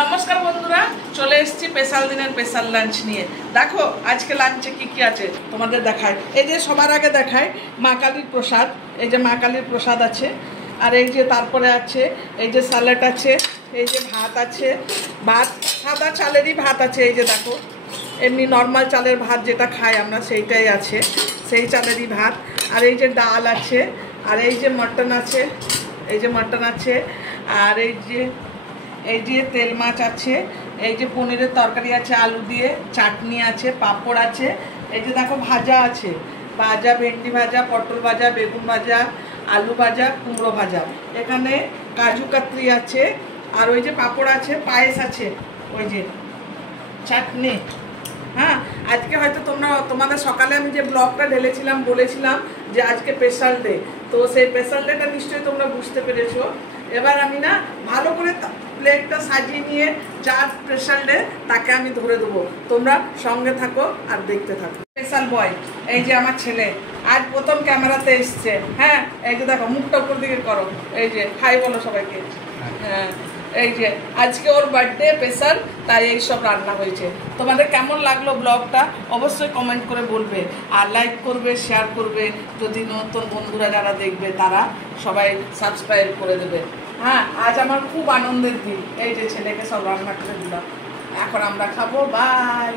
নমস্কার বন্ধুরা, চলে এসেছি স্পেশাল দিনের স্পেশাল লাঞ্চ নিয়ে। দেখো আজকে লাঞ্চে কি কি আছে তোমাদের দেখায়। এই যে সবার আগে দেখায় মা কালীর প্রসাদ। এই যে মা কালীর প্রসাদ আছে, আর এই যে তারপরে আছে এই যে স্যালাড আছে, এই যে ভাত আছে, ভাত সাদা চালেরই ভাত আছে। এই যে দেখো এমনি নর্মাল চালের ভাত যেটা খাই আমরা সেইটাই আছে, সেই চালেরই ভাত। আর এই যে ডাল আছে, আর এই যে মটন আছে, এই যে মটন আছে, আর এই যে তেল মাছ আছে, এই যে পনিরের তরকারি আছে আলু দিয়ে, চাটনি আছে, পাঁপড় আছে, এই যে দেখো ভাজা আছে, ভাজা ভেন্ডি ভাজা, পটল ভাজা, বেগুন ভাজা, আলু ভাজা, কুমড়ো ভাজা, এখানে কাজু কাতরি আছে, আর ওই যে পাঁপড় আছে, পায়েস আছে, ওই যে চাটনি। হ্যাঁ, আজকে হয়তো তোমাদের সকালে আমি যে ব্লগটা ঢেলেছিলাম বলেছিলাম যে আজকে স্পেশাল ডে, তো সেই স্পেশাল ডেটা নিশ্চয়ই তোমরা বুঝতে পেরেছো। এবার আমি না ভালো করে প্লেটটা সাজিয়ে নিয়ে যার স্পেশাল ডে তাকে আমি ধরে দেবো, তোমরা সঙ্গে থাকো আর দেখতে থাকো। স্পেশাল বয় এই যে আমার ছেলে আজ প্রথম ক্যামেরাতে এসছে। হ্যাঁ, এই যে দেখো মুখটা উপর দিকে করো, এই যে হাই বলো সবাইকে। হ্যাঁ, এই যে আজকে ওর বার্থডে স্পেশাল, তাই এইসব রান্না হয়েছে। তোমাদের কেমন লাগলো ব্লগটা অবশ্যই কমেন্ট করে বলবে, আর লাইক করবে, শেয়ার করবে। যদি নতুন বন্ধুরা যারা দেখবে তারা সবাই সাবস্ক্রাইব করে দেবে। হ্যাঁ, আজ আমার খুব আনন্দের দিন। এই যে ছেলেকে সব রান্না করে দিলাম, এখন আমরা খাবো। বাই।